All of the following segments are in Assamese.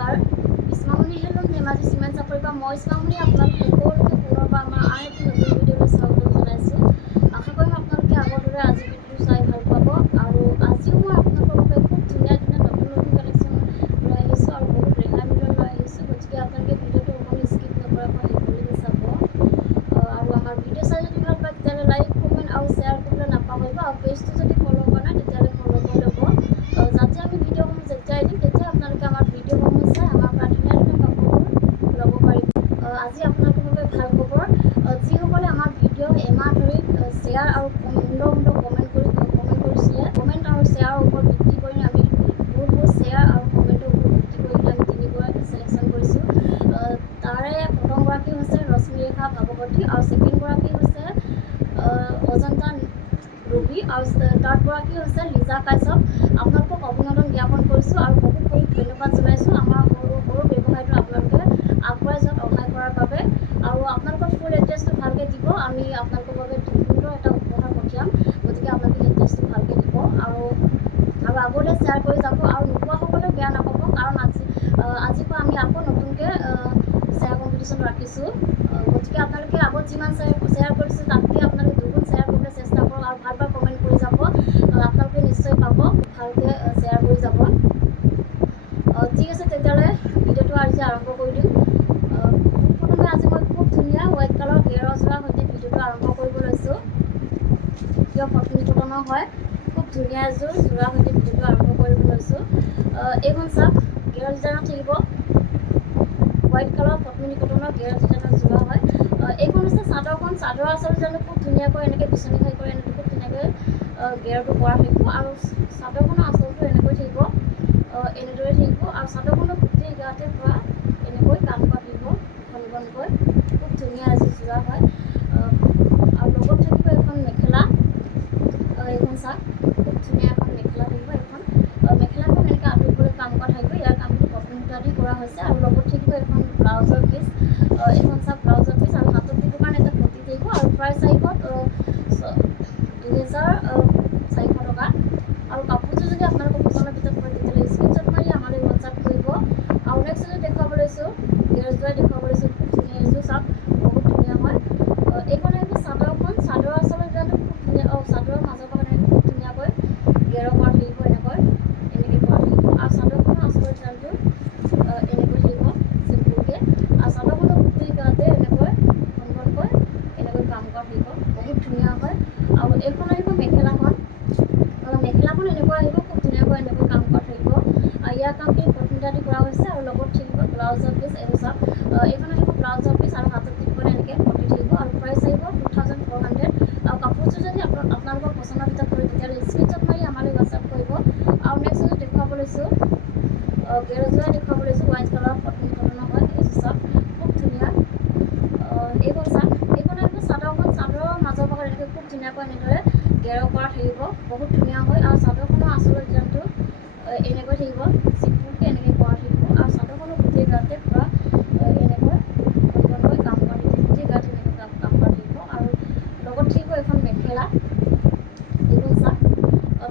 নমস্কাৰ ইছমামণি হেল্ল' ধেমাজি চিমেণ্ট চাপৰিৰ পৰা মই ইছমামণি আপোনালোক সকলোকে পুনৰবাৰ আমাৰ আন এটি নতুন ভিডিঅ'লৈ স্বাগতম জনাইছোঁ। আশা কৰিম আপোনালোকে আগৰ দৰে আজি ভিডিঅ'টো চাই ভাল পাব। আৰু আজিও মই আপোনালোকৰ বাবে খুব ধুনীয়া ধুনীয়া নতুন নতুন কালেকশ্যন লৈ আহিছোঁ আৰু বহুত ৰেহাই মূল্যত লৈ আহিছোঁ। গতিকে আপোনালোকে ভিডিঅ'টো অকণমান স্কিপ নকৰাকৈ শেষলৈকে চাব। আৰু আমাৰ ভিডিঅ' চাই যদি ভাল পায় তেতিয়াহ'লে লাইক কমেণ্ট আৰু শ্বেয়াৰ কৰিবলৈ নাপাহৰিব। আৰু পেজটো যদি ফ'ল' কৰা নাই তেতিয়াহ'লে ফ'ল' কৰি ল'ব, যাতে আমি ভিডিঅ'সমূহ যেতিয়াই দিম তেতিয়া আপোনালোকে আমাৰ ভিডিঅ'সমূহ চাই আমাৰ পৰা ধুনীয়া ধুনীয়া কাপোৰবোৰ ল'ব পাৰিব। আজি আপোনালোকৰ বাবে ভাল খবৰ, যিসকলে আমাৰ ভিডিঅ' এমাহ ধৰি শ্বেয়াৰ আৰু সুন্দৰ সুন্দৰ কমেণ্ট কৰিছিলে, কমেণ্ট আৰু শ্বেয়াৰৰ ওপৰত ভিত্তি কৰি আমি বহুত শ্বেয়াৰ আৰু কমেণ্টৰ ওপৰত ভিত্তি কৰি আমি তিনিগৰাকী চিলেকশ্যন কৰিছোঁ। তাৰে প্ৰথমগৰাকী হৈছে ৰশ্মিৰেখা ভাগৱতী আৰু ছেকেণ্ডগৰাকী হৈছে অজন্তা ৰবি আৰু থাৰ্ডগৰাকী হৈছে লিজা কাশ্যপ। আপোনালোকক অভিনন্দন জ্ঞাপন কৰিছোঁ আৰু বহুত বহুত ধন্যবাদ জনাইছোঁ আমাৰ সৰু সৰু ব্যৱসায়টো আপোনালোকে আগবঢ়াই যোৱাত সহায় কৰাৰ বাবে। আৰু আপোনালোকৰ ফুল এড্ৰেছটো ভালকৈ দিব, আমি আপোনালোকৰ বাবে সুন্দৰ এটা উপহাৰ পঠিয়াম। গতিকে আপোনালোকে এড্ৰেছটো ভালকৈ দিব আৰু আগলৈ শ্বেয়াৰ কৰি যাব। আৰু নোপোৱাসকলে বেয়া নাপাব, কাৰণ আজিৰ পৰা আমি আকৌ নতুনকৈ শ্বেয়াৰ কম্পিটিশ্যন ৰাখিছোঁ। গতিকে আপোনালোকে আগত যিমান শ্বেয়াৰ কৰিছোঁ তাতকৈ আপোনালোকে দুগুণ শ্বেয়াৰ কৰিবলৈ চেষ্টা কৰক আৰু ভাল ভাল কমেণ্ট কৰি যাব। আপোনালোকে নিশ্চয় পাব, ভালকৈ শ্বেয়াৰ কৰি যাব। ঠিক আছে, তেতিয়াহ'লে ভিডিঅ'টো আজি আৰম্ভ কৰি দিওঁ। প্ৰথমে আজি মই খুব ধুনীয়া হোৱাইট কালাৰ ঘেৰযোৰাৰ সৈতে ভিডিঅ'টো আৰম্ভ কৰিব লৈছোঁ। কিয় পত্নী কটনৰ হয়, খুব ধুনীয়া এযোৰ যোৰাৰ সৈতে ভিডিঅ'টো আৰম্ভ কৰিব লৈছোঁ। এইখন চাওক, ঘেৰ ডিজাইনত থাকিব, হোৱাইট কালাৰ পত্নী কটনৰ ঘেৰ ডিজাইনৰ যোৰা হয়। এইখন হৈছে চাদৰখন, চাদৰ আচল জানো খুব ধুনীয়াকৈ এনেকৈ বিচনী খাই কৰি এনেকৈ খুব ধুনীয়াকৈ ঘেৰটো কৰা থাকিব। আৰু চাদৰখনৰ আচলটো এনেকৈ থাকিব, এনেদৰে থাকিব। আৰু চাদৰখনৰ গোটেই গাতে পৰা এনেকৈ কাম কৰা থাকিব ঘন ঘনকৈ, খুব ধুনীয়া এযোৰ যোৰা হয়। আৰু লগত থাকিব এখন মেখেলা, এইখন চাওক খুব ধুনীয়া এখন মেখেলা থাকিব। এখন মেখেলাখন এনেকৈ আঁতৰিবলৈ কাম কৰা থাকিব, ইয়াৰ কামটো কটন সূতা দি কৰা হৈছে। আৰু লগত থাকিব এখন ব্লাউজৰ পিচ, এইখন চাওক ব্লাউজৰ পিচ। আৰু হাতত দিবৰ কাৰণে এটা পটি থাকিব আৰু প্ৰাইচ আহিব ২,৪০০ টকা। আৰু কাপোৰযোৰ যদি আপোনালোকৰ পচন্দৰ ভিতৰত পৰে তেতিয়াহ'লে স্ক্ৰীনশ্বট মাৰি আমালৈ হোৱাটছআপ কৰিব। আৰু নেক্সট যদি দেখুৱাব লৈছোঁ, ঘেৰযোৰাই দেখুৱাব লৈছোঁ, খুব ধুনীয়া এযোৰ চাওক, বহুত ধুনীয়া হয়। এইখন আহিব চাদৰখন, চাদৰ আচলত জানো খুব ধুনীয়া, চাদৰৰ মাজৰ পৰা খুব ধুনীয়াকৈ ঘেৰ কৰা থাকিব, এনেকৈ কৰা থাকিব। আৰু চাদৰখনৰ আচলত জানটো এনেকৈ থাকিব চিম্পুলকৈ। আৰু চাদৰখনৰ গোটেই গাতে এনেকৈ ঘন ঘনকৈ এনেকৈ কাম কৰা থাকিব, বহুত ধুনীয়া হয়। আৰু এইখন আহিব মেখেলাখন, মেখেলাখন এনেকুৱা আহিব, খুব ধুনীয়াকৈ এনেকৈ কাম কৰা থাকিব। ইয়াৰ কামখিনি কটন সূতা দি কৰা হৈছে। আৰু লগত থাকিব ব্লাউজৰ পিচ, এইটো চাওক, এইখন আহিব ব্লাউজৰ পিচ। আৰু হাতত দিবলৈ এনেকৈ পটি থাকিব। আৰু প্ৰাইচ আহিব 2,400। আৰু কাপোৰযোৰ যদি আপোনালোকৰ পচন্দৰ ভিতৰত পৰে তেতিয়াহ'লে স্ক্ৰীনশ্বট মাৰি আমালৈ হোৱাটছআপ কৰিব। আৰু নেক্সট যদি দেখুৱাব লৈছোঁ, ঘেৰযোৰাই দেখুৱাব লৈছোঁ, হোৱাইট কালাৰ পত্নী কটনৰ হয়, এইযোৰ চাওক খুব ধুনীয়া। এইখন চাওক, এইখন আহিব চাদৰখন, চাদৰৰ মাজৰ ভাগত এনেকৈ খুব ধুনীয়াকৈ এনেদৰে ঘেৰ কৰা থাকিব, বহুত ধুনীয়া হয়। আৰু চাদৰখনৰ আচলৰ ডিজাইনটো এনেকৈ থাকিব, চিম্পুলকৈ এনেকৈ কৰা থাকিব। আৰু চাদৰখনৰ গোটেই গাতে পূৰা এনেকৈ ঘন ঘনকৈ কাম কৰা থাকিব, গোটেই গাত এনেকৈ কাম কৰা থাকিব। আৰু লগত থাকিব এখন মেখেলা, এইখন চাওক,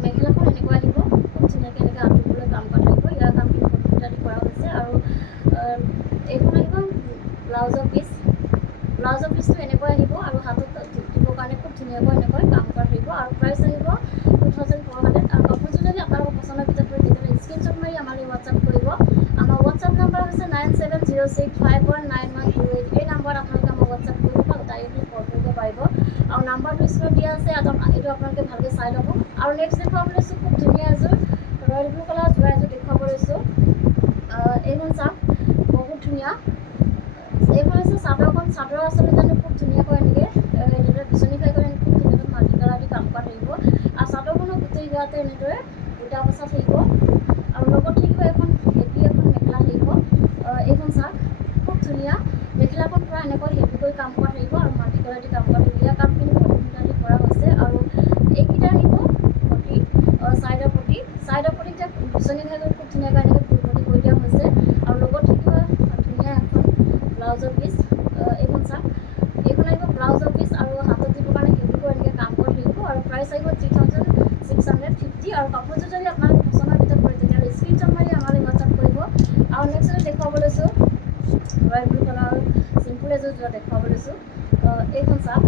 মেখেলাখন এনেকুৱা আহিব, খুব ধুনীয়াকৈ এনেকৈ আঁতৰিবলৈ কাম কৰা থাকিব, ইয়াৰ কামখিনি কটন সূতা দি কৰা হৈছে। আৰু এইখন আহিব ব্লাউজৰ পিচ, ব্লাউজৰ পিচটো এনেকৈ আহিব। আৰু হাতত দিবৰ কাৰণে খুব ধুনীয়াকৈ এনেকৈ কাম কৰা থাকিব। আৰু প্ৰাইচ আহিব 2,400। আৰু কাপোৰযোৰ যদি আপোনালোকৰ পচন্দৰ ভিতৰত পৰে তেতিয়াহ'লে স্ক্ৰীনশ্বট মাৰি আমালৈ হোৱাটছআপ কৰিব। আমাৰ হোৱাটছআপ নাম্বাৰ হৈছে 9706519128। এই নাম্বাৰত আপোনালোকে আমাক হোৱাটছআপ কৰিব বা ডাইৰেক্টলি কল কৰিব পাৰিব। আৰু নাম্বাৰটো স্ক্ৰীনত দিয়া আছে, এইটো আপোনালোকে ভালকৈ চাই ল'ব। আৰু নেক্সট দেখুৱাব লৈছোঁ, খুব ধুনীয়া এযোৰ ৰয়েল ব্লু কালাৰ যোৰা এযোৰ দেখুৱাব লৈছোঁ। এইখন চাওক, বহুত ধুনীয়া। এইখন হৈছে চাদৰখন, চাদৰৰ আচলতে জানো খুব ধুনীয়াকৈ এনেকৈ এনেদৰে বিচনী খাই কৰি খুব ধুনীয়াকৈ মাল্টি কালাৰ দি কাম কৰা থাকিব। আৰু চাদৰখনৰ গোটেই গাতে এনেদৰে বুটা বচা থাকিব। আৰু লগত থাকিব এখন হেভি এখন মেখেলা থাকিব, এইখন চাওক খুব ধুনীয়া। মেখেলাখন পূৰা এনেকৈ হেভিকৈ কাম কৰা থাকিব আৰু মাল্টি কালাৰ দি কাম কৰা থাকিব, ইয়াৰ কামখিনি কটন সূতা দি কৰা হৈছে। আৰু এইকেইটা আহিব পটি, ছাইডৰ পটিকেইটা বিচনী খাই কৰি খুব ধুনীয়াকৈ এনেকৈ ফুল পটি কৰি দিয়া হৈছে। আৰু লগত থাকিব ধুনীয়া এখন ব্লাউজৰ পিচ, এইখন চাওক, এইখন আহিব ব্লাউজৰ পিচ। আৰু হাতত দিবৰ কাৰণে হেভিকৈ এনেকৈ কাম কৰি থাকিব। আৰু প্ৰাইচ আহিব 3,650। আৰু কাপোৰযোৰ যদি আপোনালোকৰ পচন্দৰ ভিতৰত পৰে তেতিয়াহ'লে স্ক্ৰীনশ্বট মাৰি আমালৈ হোৱাটছআপ কৰিব। আৰু নেক্সট যোৱা দেখুৱাব লৈছোঁ। এইখন চাওক,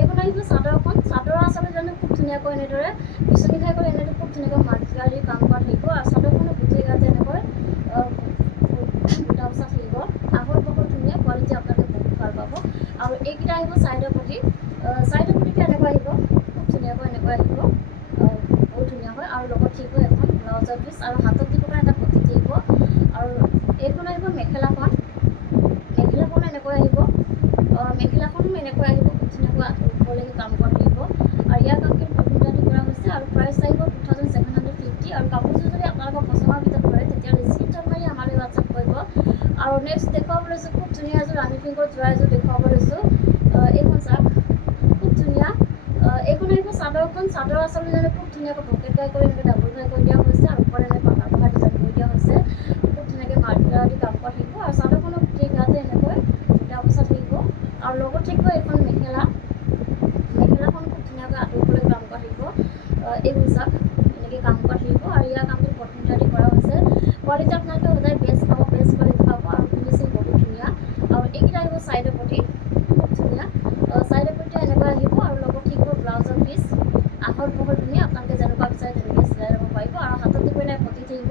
এইখন আহিব চাদৰখন। চাদৰ আচলতে জানো খুব ধুনীয়াকৈ এনেদৰে বিচনী খাই কৰি এনেদৰে খুব ধুনীয়াকৈ মাটিকালি কাম কৰা থাকিব। আৰু চাদৰখনো গোটেই গাতে এনেকৈ বুটা বচা থাকিব। আহল বহল ধুনীয়া কোৱালিটি আপোনালোকে বহুত ভাল পাব। আৰু এইকেইটা আহিব চাইডৰ পটি। চাইডৰ পটিটো এনেকুৱা আহিব, খুব ধুনীয়াকৈ এনেকৈ আহিব, বহুত ধুনীয়া হয়। আৰু লগত থাকিব এখন ব্লাউজৰ পিচ আৰু হাতত দিব কাৰণে এটা পটি থাকিব। আৰু এইখন আহিব মেখেলাখন। মেখেলাখন এনেকৈ আহিব, মেখেলাখনো এনেকৈ আহিব, খুব ধুনীয়াকৈ ওপৰলৈকে কাম কৰা থাকিব। আৰু ইয়াৰ কাম কিন্তু কম্পিউটাৰটো কৰা হৈছে। আৰু প্ৰাইচ আহিব 2750। আৰু কাপোৰযোৰ যদি আপোনালোকৰ পচন্দৰ ভিতৰত পৰে তেতিয়াহ'লে স্ক্ৰীনশ্বট মাৰি আমালৈ হোৱাটছআপ কৰিব। আৰু নেক্সট দেখুৱাব লৈছোঁ খুব ধুনীয়া এযোৰ ৰাণী পিংকত যোৱা এযোৰ দেখুৱাব লৈছোঁ। এইখন চাওক, খুব ধুনীয়া। এইখন আহিব চাদৰখন। চাদৰ আচলতে জানো খুব ধুনীয়াকৈ পকেট ঘাই কৰি এনেকৈ ডাবল ঘাই কৰি দিয়া হৈছে। আৰু ওপৰত এনেকৈ পাহাৰ পাহাৰ ডিজাইন কৰি দিয়া হৈছে। খুব ধুনীয়াকৈ মাৰ্কেটাৰ দি কাম কৰা থাকিব। আৰু চাদৰখনৰ গোটেই গাতে এনেকৈ বুটা বচা থাকিব। আৰু লগত থাকিব এইখন মেখেলা। মেখেলাখন খুব ধুনীয়াকৈ আঁতৰিবলৈ কাম কৰা থাকিব। এইখন চাওক, এনেকৈ কাম কৰা থাকিব। আৰু ইয়াৰ কামটো কম্পিউটাৰ দি কৰা হৈছে। কোৱালিটি আপোনালোকে সদায় বেষ্ট পাব, বেষ্ট কোৱালিটি পাব। আৰু ফিনিচিং বহুত ধুনীয়া। আৰু এইকেইটা আহিব চাইডৰ পটি, খুব ধুনীয়া। চাইডৰ পটিটো এনেকৈ আহিব। আৰু লগত থাকিব ব্লাউজৰ পিচ। আহল বহল ধুনীয়া, আপোনালোকে যেনেকুৱা বিচাৰে তেনেকৈ চিলাই ল'ব পাৰিব। আৰু হাতত দিব নাই পটি থাকিব।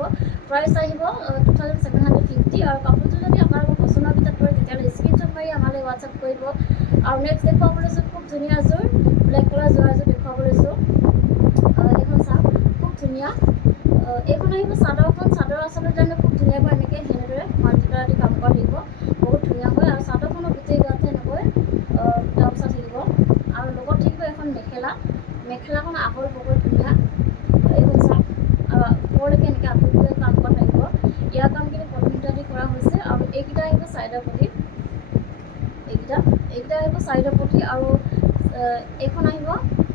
প্ৰাইচ আহিব 2750। আৰু কাপোৰযোৰ যদি আপোনালোকৰ পচন্দৰ ভিতৰত পৰে তেতিয়াহ'লে স্ক্ৰীনশ্বট মাৰি আমালৈ হোৱাটছআপ কৰিব। আৰু নেক্সট দেখুৱাব লৈছোঁ খুব ধুনীয়া এযোৰ ব্লেক কালাৰ যোৱা এযোৰ দেখুৱাব লৈছোঁ। এইখন চাওক, খুব ধুনীয়া। এইখন আহিব চাদৰখন। চাদৰ আচলতে জানো খুব ধুনীয়াকৈ এনেকৈ সেনেদৰে মাল্টিকালাৰ দি কাম কৰা থাকিব, বহুত ধুনীয়া হয়। আৰু চাদৰখনৰ গোটেই গাতে এনেকৈ বুটা বচা থাকিব। আৰু লগত থাকিব এখন মেখেলা। মেখেলাখন আহল বহল ধুনীয়া। এইখন চাওক, ওপৰলৈকে এনেকৈ আঁতৰিবলৈ কাম কৰা থাকিব। ইয়াৰ কাম কিন্তু কম্পিউটাৰ দি কৰা হৈছে। আৰু এইকেইটা আহিব চাইডৰ পটি। এইকেইটা আহিব চাইডৰ পটি। আৰু এইখন আহিব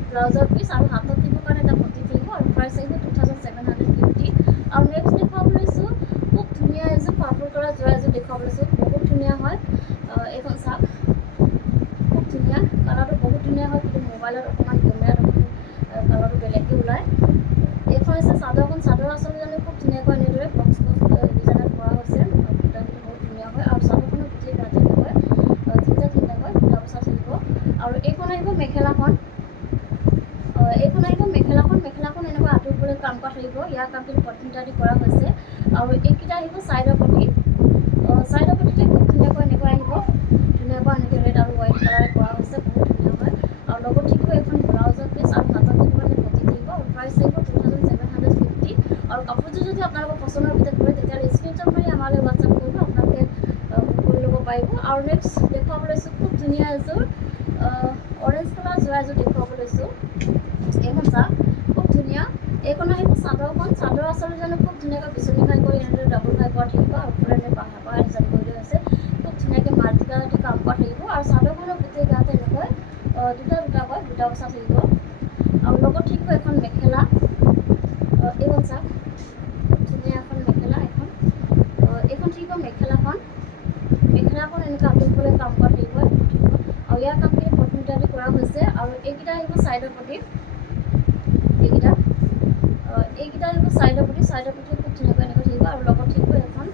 ব্লাউজৰ পিচ। আৰু হাতত দিবৰ কাৰণে এটা পটি থাকিব। আৰু প্ৰাইচ আহিব 2750। আৰু নেক্সট দেখুৱাব লৈছোঁ খুব ধুনীয়া এযোৰ পাৰ্পল কালাৰ যোৱা এযোৰ দেখুৱাব লৈছোঁ, বহুত ধুনীয়া হয়। এইখন চাওক, খুব ধুনীয়া। কালাৰটো বহুত ধুনীয়া হয়, কিন্তু মোবাইলত অকণমান কেমেৰাত অকণমান কালাৰটো বেলেগকৈ ওলায়। এইখন হৈছে চাদৰখন। চাদৰ আচলতে জানো খুব ধুনীয়াকৈ এনেদৰে বক্স ডিজাইনত কৰা হৈছে। বুটাখিনি বহুত ধুনীয়া হয়। আৰু চাদৰখনৰ গোটেই গাতে এনেকৈ তিনিটাকৈ বুটা বচা থাকিব। আৰু এইখন আহিব মেখেলাখন। এইখন আহিব মেখেলাখন। মেখেলাখন এনেকৈ আঁতৰিবলৈ কাম কৰা থাকিব। ইয়াৰ কাম কিন্তু কম্পিউটাৰ দি কৰা হৈছে। আৰু এইকেইটা আহিব চাইডৰ পটি। চাইডৰ পটিতে খুব ধুনীয়াকৈ এনেকৈ আহিব, ধুনীয়াকৈ এনেকৈ ৰেড আৰু হোৱাইট কালাৰে কৰা হৈছে, বহুত ধুনীয়া হয়। আৰু লগত থাকিব এখন ব্লাউজৰ পিচ। আৰু হাতত দিব কাৰণে পটি থাকিব। আৰু প্ৰাইচ আহিব 2750। আৰু কাপোৰযোৰ যদি আপোনালোকৰ পচন্দৰ ভিতৰত পৰে তেতিয়াহ'লে স্ক্ৰীনশ্বট মাৰি আমালৈ হোৱাটছআপ কৰিব, আপোনালোকে বুক কৰি ল'ব পাৰিব। আৰু নেক্সট দেখুৱাব লৈছোঁ খুব ধুনীয়া এযোৰ অৰেঞ্জ কালাৰ যোৱা এযোৰ দেখুৱাব লৈছোঁ। এইখন চাওক, খুব ধুনীয়া। এইখন আহিব চাদৰখন। চাদৰ আচলতে জানো খুব ধুনীয়াকৈ বিচনী খাই কৰি এনেদৰে ডাবল ঘাই কৰা থাকিব। আৰু ওপৰত এনেকৈ পাহাৰ পাহাৰ ডিজাইন কৰি দিয়া হৈছে, খুব ধুনীয়াকৈ মাল্টিকালাৰ দি কাম কৰা থাকিব। আৰু চাদৰখনৰ গোটেই গাতে এনেকৈ দুটাকৈ বুটা বচা থাকিব। আৰু লগত থাকিব এখন মেখেলা। এইখন চাওক, খুব ধুনীয়া এখন মেখেলা। এইখন থাকিব মেখেলাখন। মেখেলাখন এনেকৈ আঁতৰিবলৈ কাম কৰা থাকিব। আৰু ইয়াৰ কামখিনি কম্পিউটাৰ দি কৰা হৈছে। আৰু এইকেইটা আহিব চাইডৰ পটি। এইকেইটা আহিব চাইডৰ পটি। চাইডৰ পটি খুব ধুনীয়াকৈ এনেকৈ থাকিব। আৰু লগত থাকিব এখন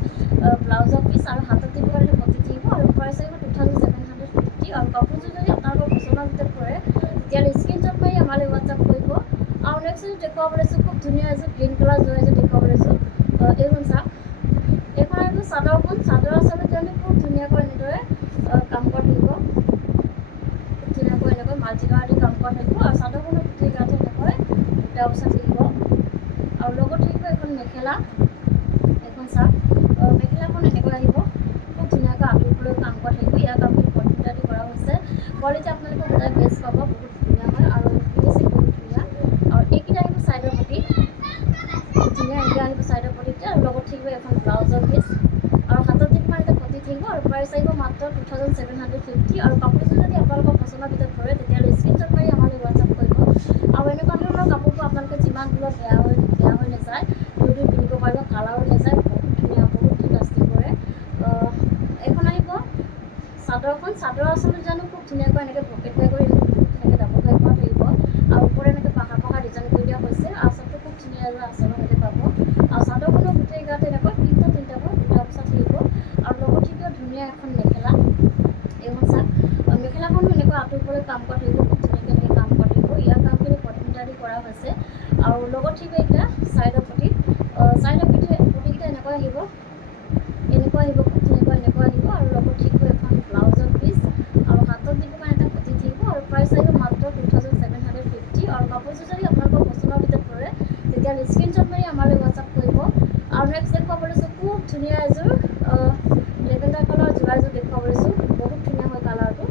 ব্লাউজৰ পিচ। আৰু হাতত দিব কাৰণে পটি থাকিব। আৰু প্ৰাইচ আহিব 2750। আৰু কাপোৰযোৰ যদি আপোনালোকৰ পচন্দৰ ভিতৰত পৰে তেতিয়াহ'লে স্ক্ৰীনশ্বট মাৰি আমালৈ হোৱাটছআপ কৰিব। আৰু নেক্সট এযোৰ দেখুৱাব লৈছোঁ খুব ধুনীয়া এযোৰ গ্ৰীণ কালাৰ যোৱা এযোৰ দেখুৱাব লৈছোঁ। এইখন চাওক, এইখন আহিব চাদৰখন। চাদৰ আচলতে জানো খুব ধুনীয়াকৈ এনেদৰে কাম কৰা থাকিব, খুব ধুনীয়াকৈ এনেকৈ মাল্টিকালাৰ দি কাম কৰা থাকিব। আৰু চাদৰখনৰ গোটেই গাতে এনেকৈ বুটা বচা থাকিব। আৰু লগত থাকিব এখন মেখেলা। এইখন চাওক, মেখেলাখন এনেকৈ আহিব, খুব ধুনীয়াকৈ আঁতৰিবলৈ কাম কৰা থাকিব। ইয়াৰ কামখিনি কম্পিউটাৰ দি কৰা হৈছে। কোৱালিটি আপোনালোকে সদায় বেষ্ট পাব, বহুত ধুনীয়া হয়। আৰু ফিনিচিং বহুত ধুনীয়া। আৰু এইকেইটা আহিব চাইডৰ পটি, খুব ধুনীয়া। এনেকৈ আহিব চাইডৰ পটিতে। আৰু লগত থাকিব এখন ব্লাউজৰ পিচ। আৰু হাতত দিব কাৰণে এটা পটি থাকিব। আৰু প্ৰাইচ আহিব মাত্ৰ 2750। আৰু কাপোৰযোৰ যদি আপোনালোকৰ পচন্দৰ ভিতৰত পৰে তেতিয়াহ'লে স্ক্ৰীনশ্বট মাৰি আমালৈ হোৱাটছআপ কৰিব। আৰু এনেকুৱা ধৰণৰ কাপোৰবোৰ আপোনালোকে যিমান দূৰত বেয়া হৈ নাযায়, ধুই পিন্ধিব পাৰিব, কালাৰো নাযায়, বহুত ধুনীয়া, বহুত দিন লাষ্টিং কৰে। এইখন আহিব চাদৰখন। চাদৰ আচলতে জানো খুব ধুনীয়াকৈ এনেকৈ পকেট ঘাই কৰি এনেকৈ ডাবল ঘাই কৰা থাকিব। আৰু ওপৰত এনেকৈ পাহাৰ পাহাৰ ডিজাইন কৰি দিয়া হৈছে। আচলতে খুব ধুনীয়া এযোৰ আচলৰ সৈতে পাব। আৰু চাদৰখনৰ গোটেই গাত এনেকৈ তিনিটাকৈ বুটা বচা থাকিব। আৰু লগত থাকিব ধুনীয়া এখন মেখেলা। আহিব খুব ধুনীয়াকৈ এনেকুৱা আহিব আৰু লগত ঠিককৈ এখন ব্লাউজৰ পিচ আৰু হাতত দিব কাৰণে এটা পতি থাকিব আৰু প্ৰাইচ আহিব মাত্ৰ 2750 আৰু কাপোৰযোৰ যদি আপোনালোকৰ পচন্দৰ ভিতৰত পৰে তেতিয়াহ'লে স্ক্ৰীনশ্বট মাৰি আমালৈ হোৱাটছআপ কৰিব। আৰু নেক্সট দেখুৱাব লৈছোঁ খুব ধুনীয়া এযোৰ লেভেণ্ডাৰ কালাৰ যোৰা এযোৰ দেখুৱাব লৈছোঁ। বহুত ধুনীয়া হয় কালাৰটো,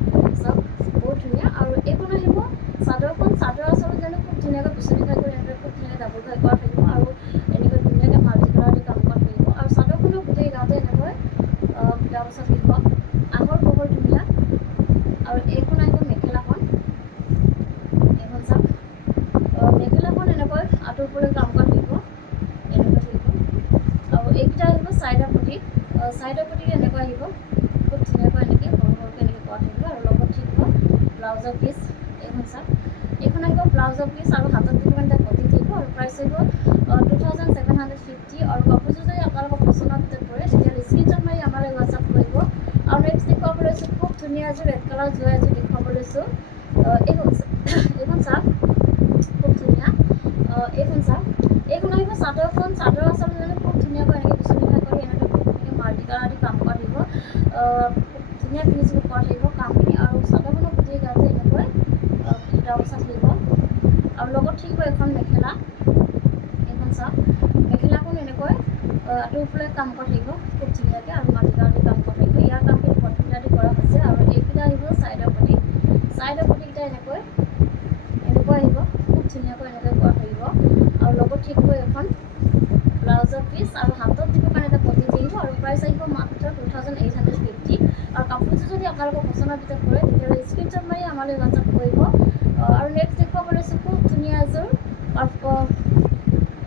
চাওক বহুত ধুনীয়া। আৰু এইখন আহিব চাদৰখন, চাদৰ আচলতে জানো খুব ধুনীয়াকৈ বিচনী খাই কৰি এনেকৈ খুব ধুনীয়াকৈ ডাবল খাই কৰা থাকিব আৰু এনেকৈ ধুনীয়াকৈ মাল্টি কালাৰ দি কাম কৰা থাকিব আৰু চাদৰখনো গোটেই গাঁৱতে এনেকৈ গামোচা থাকিব, আহৰ বহৰ ধুনীয়া। আৰু এইখন আহিব মেখেলাখন, এইখন চাওক মেখেলাখন এনেকৈ আঁঠুৰ ওপৰলৈ কাম কৰা থাকিব, এনেকৈ থাকিব। আৰু এইকেইটা আহিব চাইডৰ পটি, চাইডৰ পটি এনেকৈ আহিব খুব ধুনীয়াকৈ এনেকৈ সৰু সৰুকৈ এনেকৈ কৰা থাকিব আৰু লগত থাকিব ব্লাউজৰ পিচ। এইখন চাওক এইখন আহিব ব্লাউজৰ পিচ আৰু হাতত দিব কাৰণে পতি থাকিব আৰু প্ৰাইচ আহিব 2750 আৰু কাপোৰযোৰ যদি আপোনালোকৰ পচন্দৰ ভিতৰত পৰে তেতিয়াহ'লে স্ক্ৰীনশ্বট মাৰি আমালৈ হোৱাটছআপ কৰিব। আৰু নেক্সট দেখুৱাব লৈছোঁ খুব ধুনীয়া এযোৰ ৰেড কালাৰ যোৰা এযোৰ দেখুৱাব লৈছোঁ। এইখন চাওক খুব ধুনীয়া, এইখন চাওক এইখন আহিব চাদৰখন, চাদৰ আচলতে জানো খুব ধুনীয়াকৈ এনেকৈ বিচনী খাই কৰি এনেকৈ খুব ধুনীয়াকৈ মাল্টি কালাৰ দি কাম কৰা থাকিব, ধুনীয়া ফিনিচিং কৰা থাকিব কামখিনি। আৰু চাদৰখনৰ গোটেই গাতে এনেকৈ গামোচা থাকিব আৰু লগত থাকিব এখন মেখেলা, এইখন চাওক মেখেলাখন এনেকৈ আঁঠুৰ ওপৰলৈ কাম কৰা থাকিব খুব ধুনীয়াকৈ আৰু মাল্টি কালাৰ দি কাম কৰা থাকিব। ইয়াৰ কামখিনি পটকিটা দি কৰা হৈছে আৰু এইকেইটা আহিব চাইডৰ পটি, চাইডৰ পটিকেইটা এনেকৈ আহিব খুব ধুনীয়াকৈ এনেকৈ কৰা থাকিব আৰু লগত থাকিব এখন ব্লাউজৰ পিচ আৰু হাতত দিব কাৰণে এটা পতি থাকিব আৰু প্ৰাইচ আহিব মাত্ৰ 2850 আৰু কাপোৰযোৰ যদি আপোনালোকৰ পচন্দৰ ভিতৰত পৰে তেতিয়াহ'লে স্ক্ৰীনশ্বট মাৰি আমালৈ হোৱাটছআপ কৰিব। আৰু নেক্সট দেখুৱাব লৈছোঁ খুব ধুনীয়া এযোৰ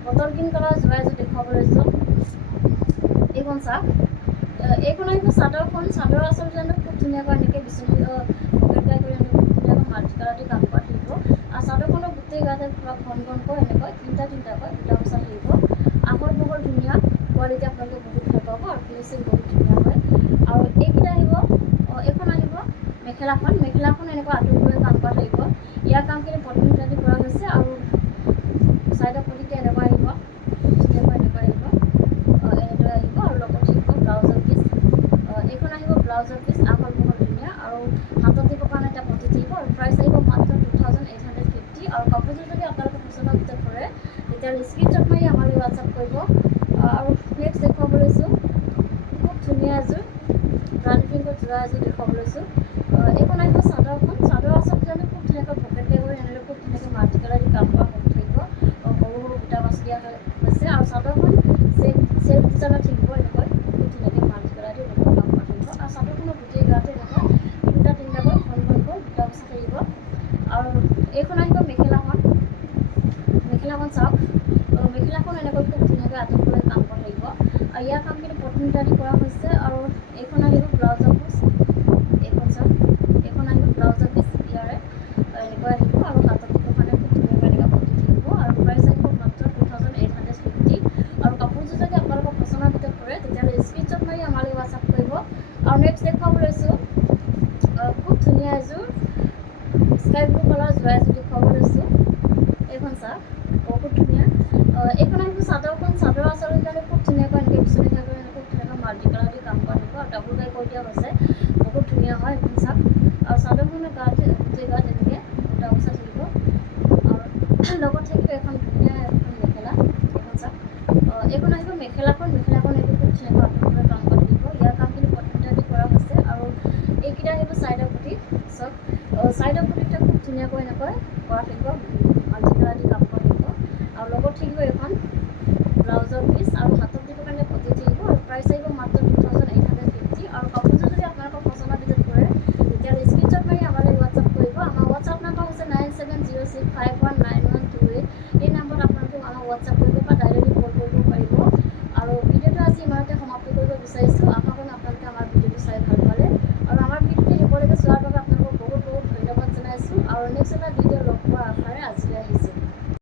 বটল গ্ৰীণ কালাৰ যোৰা এযোৰ দেখুৱাব লৈছোঁ। এইখন চাওক এইখন আহিব চাদৰখন, চাদৰ আচলতে জানো খুব ধুনীয়াকৈ এনেকৈ বিচনী পকেট কৰি এনেকৈ খুব ধুনীয়াকৈ মাল্টি কালাৰ দি কাম কৰা থাকিব আৰু চাদৰখনৰ গোটেই গাতে পুৰা ঘন ঘনকৈ এনেকৈ তিনিটাকৈ বুটা বচা থাকিব, আহল বহল ধুনীয়া, কোৱালিটি আপোনালোকে বহুত ভাল পাব আৰু ফিনিচিং বহুত ধুনীয়া হয়। আৰু এইকেইটা আহিব এইখন আহিব মেখেলাখন, মেখেলাখন এনেকুৱা আঁঠুৰ ওপৰলৈ কাম কৰা থাকিব, ইয়াৰ কামখিনি পটকিটা দি কৰা হৈছে আৰু চাইডৰ পটিতে এনেকুৱা আহিব ধুনীয়াকৈ এনেকৈ আহিব, এনেদৰে আহিব আৰু লগত থাকিব ব্লাউজৰ পিচ। এইখন আহিব ব্লাউজৰ পিচ, আহল বহল ধুনীয়া আৰু হাতত দিবৰ কাৰণে এটা পটি থাকিব আৰু প্ৰাইচ আহিব মাত্ৰ 2850 আৰু কাপোৰযোৰ যদি আপোনালোকৰ পচন্দৰ ভিতৰত পৰে তেতিয়াহ'লে স্ক্ৰীনশ্বট মাৰি আমালৈ হোৱাটছআপ কৰিব। আৰু নেক্সট দেখুৱাব লৈছোঁ খুব ধুনীয়া এযোৰ ৰাণী পিংকৰ যোৰা এযোৰ দেখুৱাব লৈছোঁ। এইখন আহিব চাদৰখন, চাদৰ আচলতে জানো খুব ধুনীয়াকৈ পকেট কৰি এনেদৰে খুব ধুনীয়াকৈ মাল্টি কালাৰ দি কাম কৰা থাকিব, সৰু সৰু বুটা বাছি দিয়া হৈছে আৰু চাদৰখন চেল্ফ ডিজাইনত থাকিব এনেকৈ খুব ধুনীয়াকৈ মাল্টি কালাৰ দি এনেকৈ কাম কৰা থাকিব আৰু চাদৰখনৰ গোটেই গাতে এনেকৈ তিনিটাকৈ ঘন ঘনকৈ বুটা বচা থাকিব। আৰু এইখন আহিব মেখেলাখন, মেখেলাখন চাওক মেখেলাখন এনেকৈ খুব ধুনীয়াকৈ আঁঠুৰ ওপৰলৈ কাম কৰা থাকিব আৰু ইয়াৰ কামখিনি পটকিটা দি কৰা হৈছে। আৰু এইখন আহিব ব্লাউজৰ পিচ, এইখন চাওক এইখন আহিব ব্লাউজৰ পিচ, ইয়াৰে এনেকৈ আহিব আৰু হাতত দিব কাৰণে খুব ধুনীয়াকৈ এনেকৈ পতি থাকিব আৰু প্ৰাইচ আহিব মাত্ৰ 2850 আৰু কাপোৰযোৰ যদি আপোনালোকৰ পচন্দৰ ভিতৰত পৰে তেতিয়াহ'লে স্ক্ৰীনশ্বট মাৰি আমালৈ হোৱাটছআপ কৰিব। আৰু নেক্সট দেখুৱাব লৈছোঁ খুব ধুনীয়া এযোৰ স্কাই ব্লু কালাৰ যোৰা এযোৰ দেখুৱাব লৈছোঁ। এইখন চাওক বহুত ধুনীয়া, এইখন আহিব চাদৰখন, চাদৰ আচলতে কাৰণে খুব ধুনীয়াকৈ এনেকৈ বিচনী খাই কৰি খুব ধুনীয়াকৈ মাল্টি কালাৰ দি কাম কৰা থাকিব আৰু ডাবুল গাই কৰি দিয়া হৈছে, বহুত ধুনীয়া হয়। এইখন চাওক আৰু চাদৰখনৰ গাতে গোটেই গাত এনেকৈ বুটা বচা থাকিব আৰু লগত থাকিব এখন ধুনীয়া এখন মেখেলা, এইখন চাওক এইখন আহিব মেখেলাখন, মেখেলাখন এইটো খুব ধুনীয়াকৈ আঁঠুৰ ওপৰলৈ কাম কৰা থাকিব, ইয়াৰ কামখিনি পটকিটা দি কৰা হৈছে। আৰু এইকেইটা আহিব চাইডৰ পটি, চাওক চাইডৰ পটিকেইটা খুব ধুনীয়াকৈ এনেকৈ কৰা থাকিব, মাল্টি কালাৰ দি কাম কৰা থাকিব আৰু লগত থাকিব এখন ব্লাউজৰ পিচ আৰু হাতত দিব কাৰণে পতি থাকিব আৰু প্ৰাইচ আহিব মাত্ৰ 2850 আৰু কাপোৰযোৰ যদি আপোনালোকৰ পচন্দৰ ভিতৰত পৰে তেতিয়াহ'লে স্ক্ৰীনশ্বট মাৰি আমালৈ হোৱাটছআপ কৰিব। আমাৰ হোৱাটছআপ নাম্বাৰ হৈছে 9706519128, এই নাম্বাৰত আপোনালোকে আমাক হোৱাটছআপ কৰিব পাৰে।